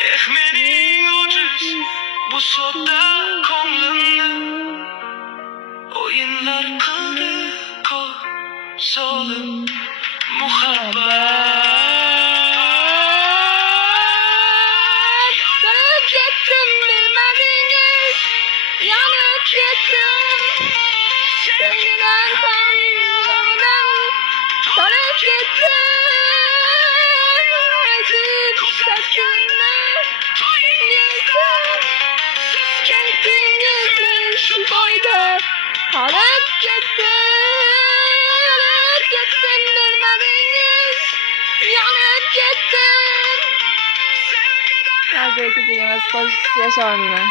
Mening ojiz bu sodda ko'nglimni o'yinlar qildi ko'p zolim muhabbat. Yonib ketdim bilmadingiz, yonib ketdim. Sevgidan qonimdan qolib ketdim. Aziz shaklni ketdingizmi shu boyda qolib ketdim bilmadingiz, yonib ketdim. Hozir kechagamas qo'shib yasha olmayman.